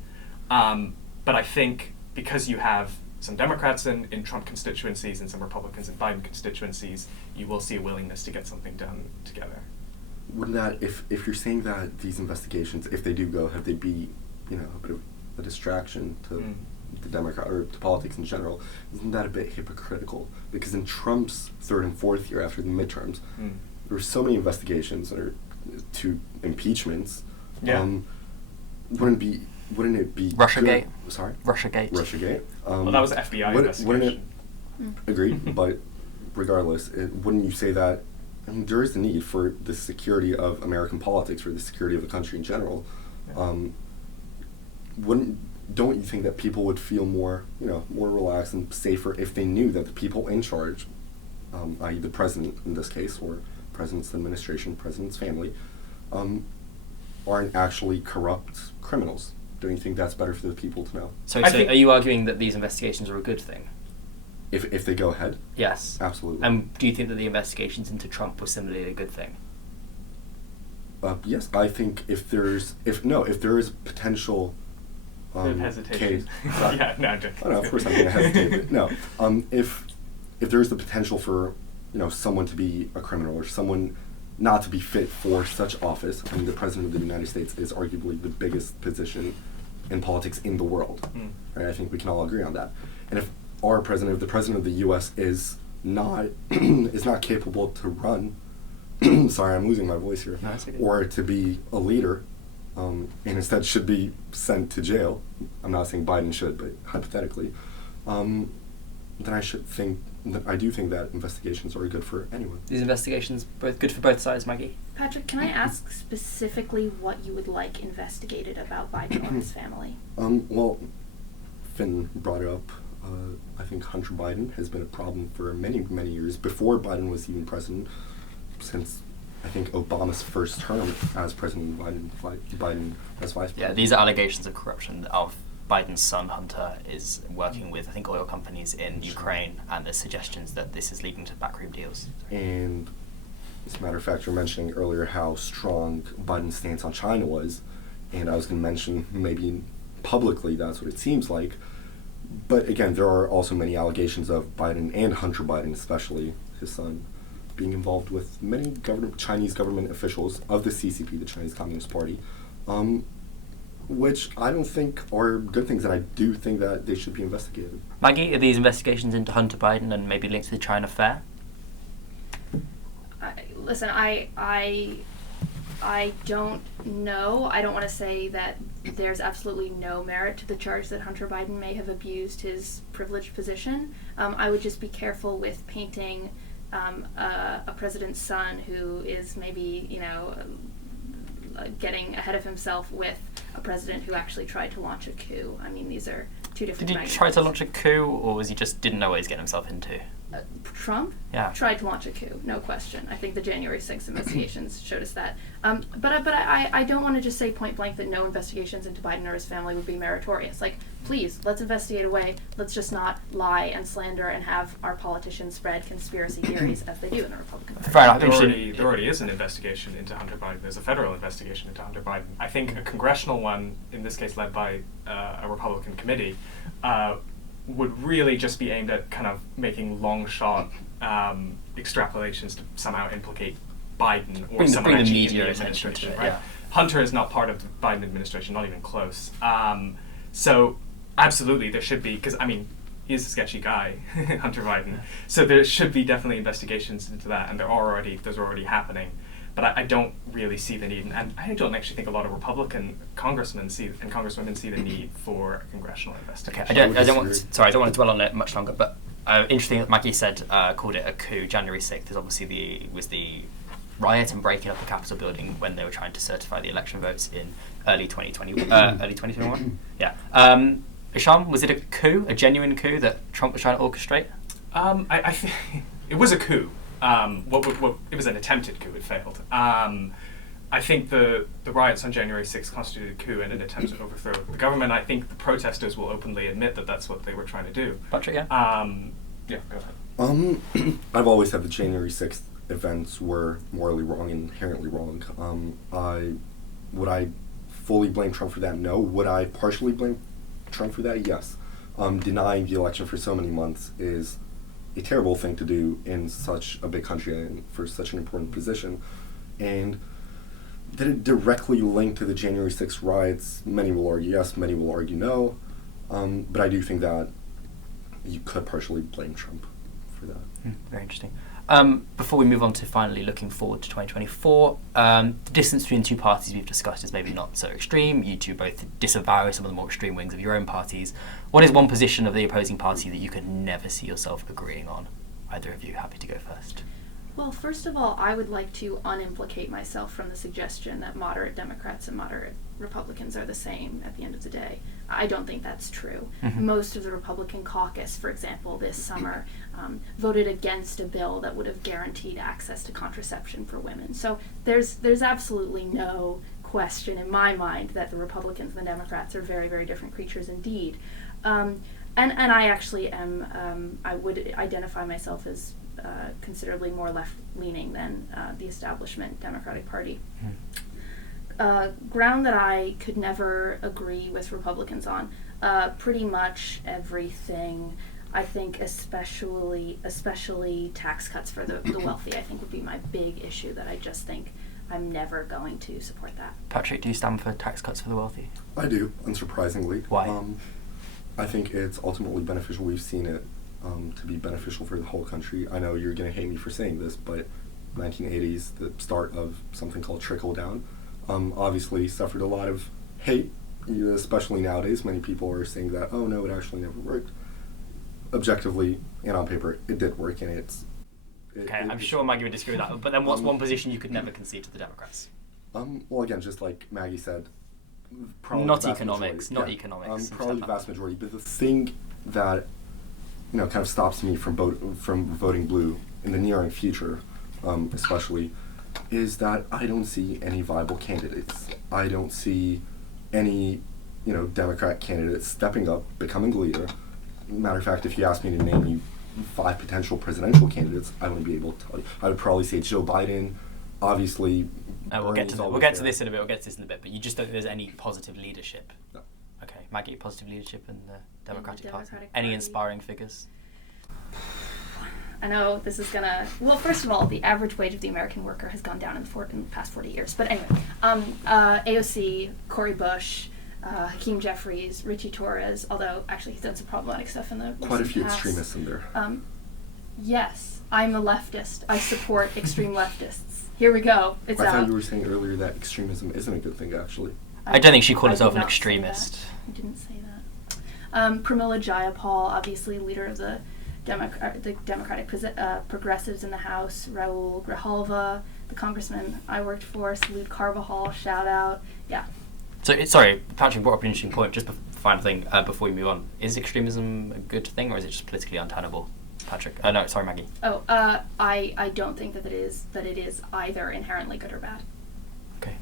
But I think because you have some Democrats in Trump constituencies and some Republicans in Biden constituencies, you will see a willingness to get something done together. Wouldn't that, if you're saying that these investigations, if they do go ahead, they'd be, a bit of a distraction to the Democrat or to politics in general, isn't that a bit hypocritical? Because in Trump's third and fourth year after the midterms, there were so many investigations to impeachments. Yeah. Wouldn't it be Russiagate? Sorry? Russiagate. Well, that was an FBI investigation. Wouldn't it, agreed, but regardless, wouldn't you say that there is a need for the security of American politics, for the security of the country in general? Don't you think that people would feel more relaxed and safer if they knew that the people in charge, i.e. the president in this case, or president's administration, president's family, aren't actually corrupt criminals? Don't you think that's better for the people to know? So are you arguing that these investigations are a good thing? If they go ahead? Yes. Absolutely. And do you think that the investigations into Trump were similarly a good thing? Yes, I think if there is potential hesitation. Yeah, no, I'm joking. Oh, no, of course I'm going to hesitate. But no, if there is the potential for someone to be a criminal or someone not to be fit for such office, I mean, the president of the United States is arguably the biggest position in politics in the world. Right? I think we can all agree on that. And if the president of the U.S. is not capable to run, sorry, I'm losing my voice here, or to be a leader, and instead should be sent to jail. I'm not saying Biden should, but hypothetically, then I do think that investigations are good for anyone. These investigations both good for both sides, Maggie? Patrick, can I ask specifically what you would like investigated about Biden or his family? Well, Finn brought up I think Hunter Biden has been a problem for many, many years, before Biden was even president, since I think Obama's first term as President, Biden as vice president. Yeah, these are allegations of corruption of Biden's son, Hunter, is working with, I think, oil companies in Ukraine, and there's suggestions that this is leading to backroom deals. And as a matter of fact, you're mentioning earlier how strong Biden's stance on China was, and I was going to mention maybe publicly that's what it seems like. But again, there are also many allegations of Biden and Hunter Biden, especially his son, being involved with many Chinese government officials of the CCP, the Chinese Communist Party, which I don't think are good things, and I do think that they should be investigated. Maggie, are these investigations into Hunter Biden and maybe linked to the China fair? Listen, I don't know. I don't want to say that there's absolutely no merit to the charge that Hunter Biden may have abused his privileged position. I would just be careful with painting a president's son who is maybe, getting ahead of himself with a president who actually tried to launch a coup. I mean, these are two different Did he try to launch a coup, or was he just didn't know what he was getting himself into? Trump tried to launch a coup, no question. I think the January 6th investigations showed us that. But I don't want to just say point blank that no investigations into Biden or his family would be meritorious. Like, please, let's investigate away. Let's just not lie and slander and have our politicians spread conspiracy theories as they do in the Republican Party. Fair enough. There already is an investigation into Hunter Biden. There's a federal investigation into Hunter Biden. I think a congressional one, in this case led by a Republican committee, would really just be aimed at kind of making long shot extrapolations to somehow implicate Biden or someone actually in the administration, right? Yeah. Hunter is not part of the Biden administration, not even close. So absolutely there should be, because I mean, he's a sketchy guy, Hunter Biden. So there should be definitely investigations into that, and those are already happening. But I don't really see the need, and I don't actually think a lot of Republican congressmen and congresswomen see the need for a congressional investigation. Okay, I don't want to dwell on it much longer, but interesting that Maggie said called it a coup. January 6th is obviously was the riot and breaking up the Capitol building when they were trying to certify the election votes in early 2021. Yeah. Ishaan, was it a coup, a genuine coup that Trump was trying to orchestrate? I think it was a coup. It was an attempted coup. It failed. I think the riots on January 6th constituted a coup and an attempt to overthrow the government. I think the protesters will openly admit that that's what they were trying to do. Patrick, yeah? Yeah, go ahead. I've always said the January 6th events were morally wrong and inherently wrong. Would I fully blame Trump for that? No. Would I partially blame Trump for that? Yes. Denying the election for so many months is a terrible thing to do in such a big country and for such an important position. And did it directly link to the January 6th riots? Many will argue yes, many will argue no. But I do think that you could partially blame Trump for that. Very interesting. Before we move on to finally looking forward to 2024, the distance between the two parties we've discussed is maybe not so extreme. You two both disavow some of the more extreme wings of your own parties. What is one position of the opposing party that you could never see yourself agreeing on? Either of you, happy to go first. Well, first of all, I would like to unimplicate myself from the suggestion that moderate Democrats and moderate Republicans are the same at the end of the day. I don't think that's true. Mm-hmm. Most of the Republican caucus, for example, this summer voted against a bill that would have guaranteed access to contraception for women. So there's absolutely no question in my mind that the Republicans and the Democrats are very, very different creatures indeed. And I actually am, I would identify myself as considerably more left-leaning than the establishment Democratic Party. Ground that I could never agree with Republicans on, pretty much everything. I think especially tax cuts for the wealthy, I think would be my big issue that I just think I'm never going to support that. Patrick, do you stand for tax cuts for the wealthy? I do, unsurprisingly. Why? I think it's ultimately beneficial. We've seen it to be beneficial for the whole country. I know you're going to hate me for saying this, but 1980s, the start of something called trickle down, obviously suffered a lot of hate, especially nowadays. Many people are saying that, oh no, it actually never worked. Objectively and on paper, it did work, and I'm sure Maggie would disagree with that, but then what's one position you could never concede to the Democrats? Well, again, just like Maggie said, not economics, economics. Probably the vast majority, but the thing that kind of stops me from voting blue in the near and future, especially, is that I don't see any viable candidates. I don't see any, Democrat candidates stepping up, becoming leader. Matter of fact, if you asked me to name you 5 potential presidential candidates, I wouldn't be able to tell you. I would probably say Joe Biden, obviously. We'll get to this in a bit. But you just don't think there's any positive leadership? No. Okay, Maggie, positive leadership in the Democratic Party. Democratic Any Party. inspiring figures? I know this is gonna. Well, first of all, the average wage of the American worker has gone down in the past 40 years. But anyway, AOC, Cory Bush, Hakeem Jeffries, Richie Torres. Although actually he's done some problematic stuff in the Quite a few past. extremists in there. Yes, I'm a leftist. I support extreme leftists. Here we go. It's I out. thought you were saying earlier that extremism isn't a good thing, actually. I don't think she called I herself did an not say extremist. that. I didn't say that. Pramila Jayapal, obviously leader of the Democratic progressives in the House. Raul Grijalva, the congressman I worked for. Salud Carvajal, shout out. Yeah. So, sorry, Patrick brought up an interesting point. Just final thing before we move on. Is extremism a good thing, or is it just politically untenable? Patrick? No, sorry, Maggie. Oh, I don't think that it is either inherently good or bad. Okay,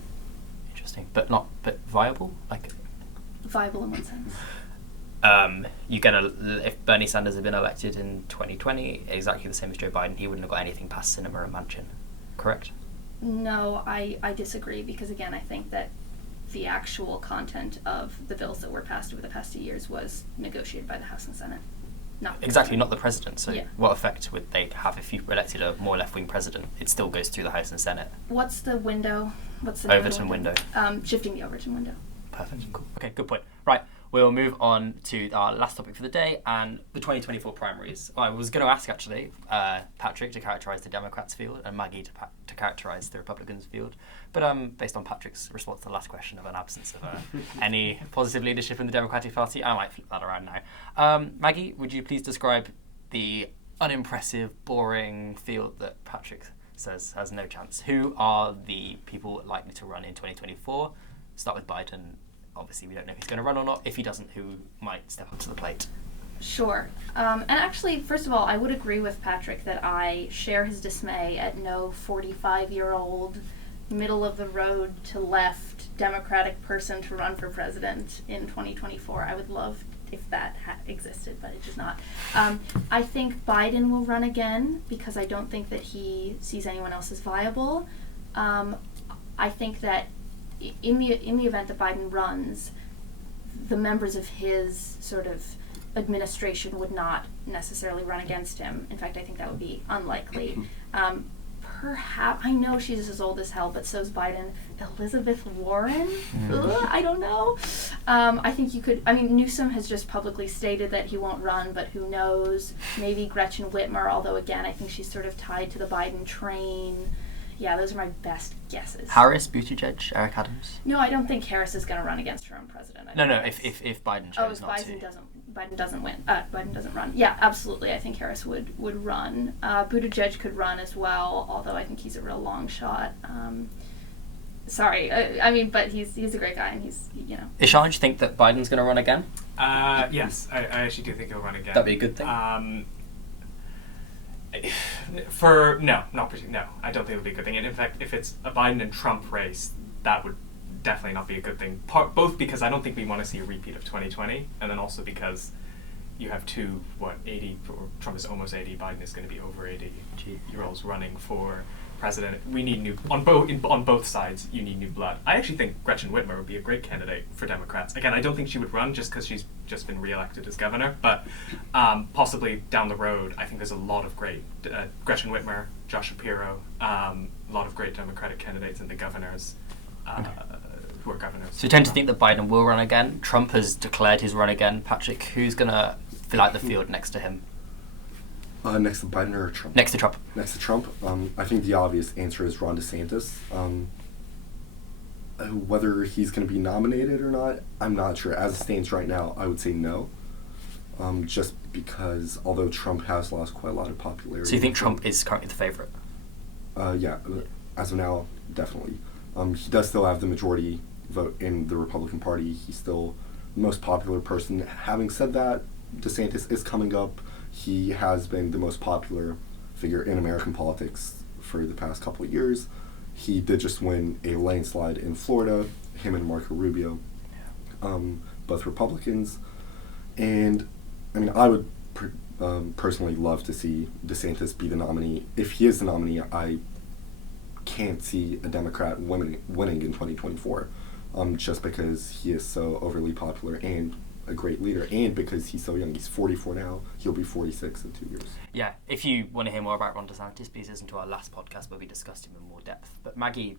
interesting, but viable. Like, viable in what sense? If Bernie Sanders had been elected in 2020, exactly the same as Joe Biden, he wouldn't have got anything past Sinema and Manchin. Correct? No, I disagree, because again, I think that the actual content of the bills that were passed over the past 2 years was negotiated by the House and Senate. Not the president. So what effect would they have if you elected a more left-wing president? It still goes through the House and Senate. What's the window? What's the Overton window? Shifting the Overton window. Perfect. Cool. Okay, good point. Right, we'll move on to our last topic for the day and the 2024 primaries. I was going to ask, actually, Patrick to characterise the Democrats' field and Maggie to characterise the Republicans' field. But based on Patrick's response to the last question of an absence of any positive leadership in the Democratic Party, I might flip that around now. Maggie, would you please describe the unimpressive, boring field that Patrick says has no chance? Who are the people likely to run in 2024? Start with Biden. Obviously, we don't know if he's going to run or not. If he doesn't, who might step up to the plate? Sure. And actually, first of all, I would agree with Patrick that I share his dismay at no 45-year-old, middle-of-the-road to left Democratic person to run for president in 2024. I would love if that existed, but it does not. I think Biden will run again because I don't think that he sees anyone else as viable. I think that in the event that Biden runs, the members of his sort of administration would not necessarily run against him. In fact, I think that would be unlikely. Perhaps, I know she's as old as hell, but so's Biden. Elizabeth Warren? I don't know. I think you could, Newsom has just publicly stated that he won't run, but who knows? Maybe Gretchen Whitmer, although again, I think she's sort of tied to the Biden train. Yeah, those are my best guesses. Harris, Buttigieg, Eric Adams? No, I don't think Harris is going to run against her own president. If Biden chose not to. Biden doesn't win. Biden doesn't run. Yeah, absolutely. I think Harris would run. Buttigieg could run as well, although I think he's a real long shot. But he's a great guy, and he's. Ishaan, do you think that Biden's going to run again? Yes, I actually do think he'll run again. That'd be a good thing. No, not particularly. No, I don't think it'll be a good thing. And in fact, if it's a Biden and Trump race, that would definitely not be a good thing. Both because I don't think we want to see a repeat of 2020, and then also because you have 80, or Trump is almost 80, Biden is going to be over 80-year-olds running for president. We need on both sides. You need new blood. I actually think Gretchen Whitmer would be a great candidate for Democrats. Again, I don't think she would run just because she's just been reelected as governor, but possibly down the road, I think there's a lot of great Gretchen Whitmer, Josh Shapiro, a lot of great Democratic candidates in the governors. Who are governors. So you tend to think that Biden will run again. Trump has declared his run again. Patrick, who's going to fill out the field next to him? Next to Biden or Trump? Next to Trump. Next to Trump. I think the obvious answer is Ron DeSantis. Whether he's going to be nominated or not, I'm not sure. As it stands right now, I would say no. Just because, although Trump has lost quite a lot of popularity. So you think Trump is currently the favorite? Yeah. As of now, definitely. He does still have the majority vote in the Republican Party. He's still the most popular person. Having said that, DeSantis is coming up He has been the most popular figure in American politics for the past couple of years. He did just win a landslide in Florida, him and Marco Rubio, both Republicans. And, I mean, I would personally love to see DeSantis be the nominee. If he is the nominee, I can't see a Democrat winning in 2024, just because he is so overly popular and a great leader, and because he's so young. He's 44 now. He'll be 46 in 2 years. Yeah, if you want to hear more about Ron DeSantis, please listen to our last podcast where we discussed him in more depth. But Maggie,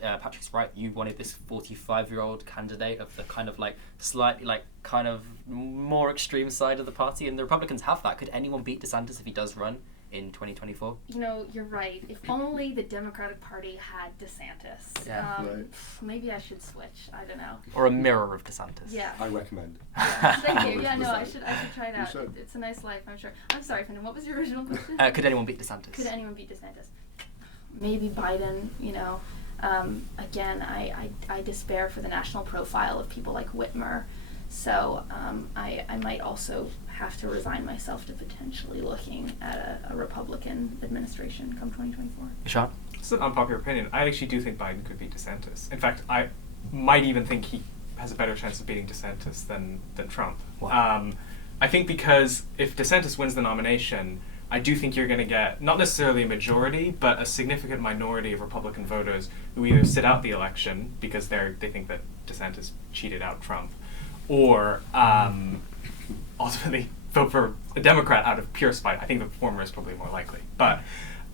Patrick's right. You wanted this 45-year-old candidate of the kind of like slightly like kind of more extreme side of the party, and the Republicans have that. Could anyone beat DeSantis if he does run in 2024? You know, you're right. If only the Democratic Party had DeSantis. Yeah. Right. Maybe I should switch. I don't know. Or a mirror of DeSantis. Yeah. I recommend. Thank you. Yeah, no, I should try it You out. should. It's a nice life, I'm sure. I'm sorry, Fintan. What was your original question? Could anyone beat DeSantis? Could anyone beat DeSantis? Maybe Biden. You know, again, I despair for the national profile of people like Whitmer. So I might also have to resign myself to potentially looking at a Republican administration come 2024. Ishaan? It's an unpopular opinion. I actually do think Biden could beat DeSantis. In fact, I might even think he has a better chance of beating DeSantis than Trump. Wow. I think because if DeSantis wins the nomination, I do think you're going to get not necessarily a majority, but a significant minority of Republican voters who either sit out the election because they think that DeSantis cheated out Trump, or ultimately vote for a Democrat out of pure spite. I think the former is probably more likely. But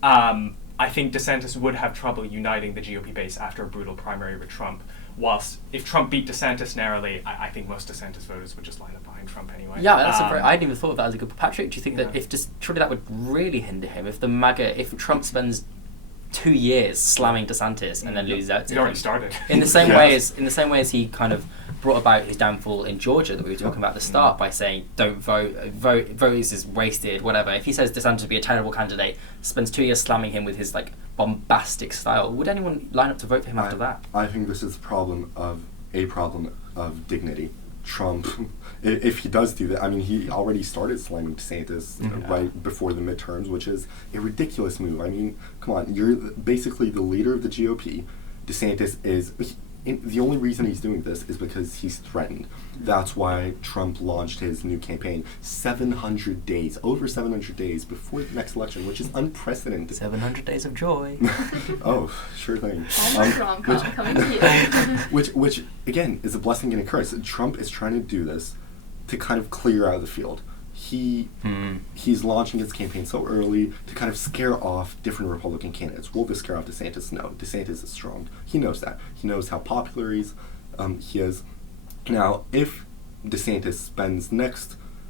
I think DeSantis would have trouble uniting the GOP base after a brutal primary with Trump. Whilst if Trump beat DeSantis narrowly, I think most DeSantis voters would just line up behind Trump anyway. Yeah, that's I hadn't even thought of that as a good. Patrick, do you think that surely that would really hinder him if Trump spends 2 years slamming DeSantis and then loses out to He already started. in the same way as he kind of brought about his downfall in Georgia that we were talking about at the start by saying don't vote is wasted, whatever. If he says DeSantis would be a terrible candidate, spends 2 years slamming him with his like bombastic style, would anyone line up to vote for him after that? I think this is a problem of dignity. Trump, if he does do that, I mean, he already started slamming DeSantis right before the midterms, which is a ridiculous move. I mean, come on, you're basically the leader of the GOP. DeSantis is... the only reason he's doing this is because he's threatened. That's why Trump launched his new campaign over 700 days before the next election, which is unprecedented. 700 days of joy. Oh, sure thing. Rom-com coming to you. Which again is a blessing and a curse. Trump is trying to do this to kind of clear out of the field. He's launching his campaign so early to kind of scare off different Republican candidates. Will this scare off DeSantis? No. DeSantis is strong. He knows that. He knows how popular he is. Now, if DeSantis spends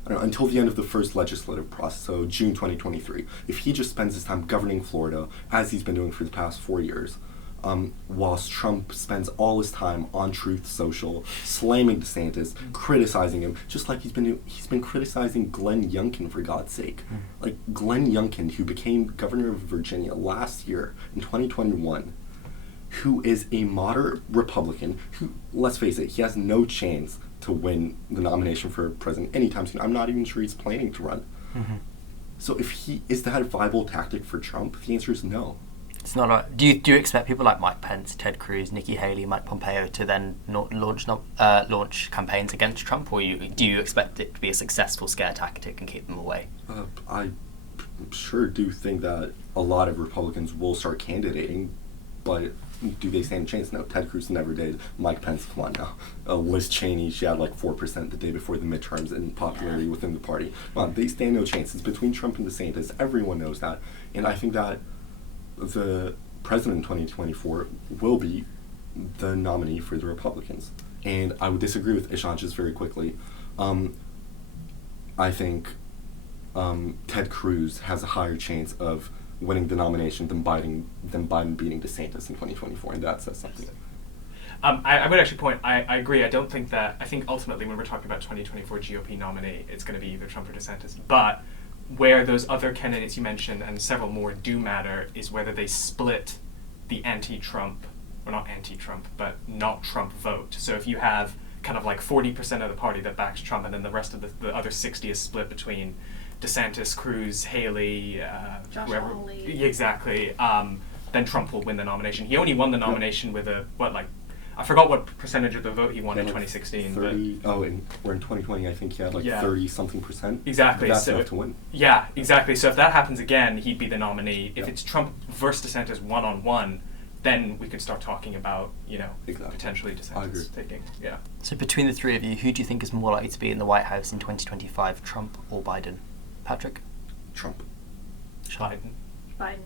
until the end of the first legislative process, so June 2023, if he just spends his time governing Florida, as he's been doing for the past 4 years, whilst Trump spends all his time on Truth Social, slamming DeSantis, criticizing him, just like he's been criticizing Glenn Youngkin, for God's sake. Like Glenn Youngkin, who became governor of Virginia last year in 2021, who is a moderate Republican, who, let's face it, he has no chance to win the nomination for president anytime soon. I'm not even sure he's planning to run. So is that a viable tactic for Trump? The answer is no. It's not. Do you expect people like Mike Pence, Ted Cruz, Nikki Haley, Mike Pompeo to then launch campaigns against Trump, or do you expect it to be a successful scare tactic and keep them away? I sure do think that a lot of Republicans will start candidating, but do they stand a chance? No, Ted Cruz never did. Mike Pence, come on now. Liz Cheney, she had like 4% the day before the midterms in popularity within the party. They stand no chance. It's between Trump and DeSantis. Everyone knows that, and I think that the president in 2024 will be the nominee for the Republicans. And I would disagree with Ishaan just very quickly. I think Ted Cruz has a higher chance of winning the nomination than Biden beating DeSantis in 2024, and that says something. I would actually point, I agree. I think ultimately when we're talking about 2024 GOP nominee, it's going to be either Trump or DeSantis. But where those other candidates you mentioned and several more do matter is whether they split the anti-Trump, or not anti-Trump, but not Trump vote. So if you have kind of like 40% of the party that backs Trump and then the rest of the other 60 is split between DeSantis, Cruz, Haley, Josh whoever. Hawley. Exactly. Then Trump will win the nomination. He only won the nomination with I forgot what percentage of the vote he won in 2016. 30. We're in 2020. I think he had 30-something%. Exactly. That's so enough to win. Yeah, exactly. So if that happens again, he'd be the nominee. If it's Trump versus DeSantis 1-on-1, then we could start talking about, potentially DeSantis taking. Yeah. So between the three of you, who do you think is more likely to be in the White House in 2025, Trump or Biden? Patrick? Trump. Biden. Biden.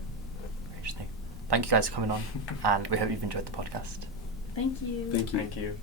Interesting. Thank you guys for coming on, and we hope you've enjoyed the podcast. Thank you. Thank you. Thank you.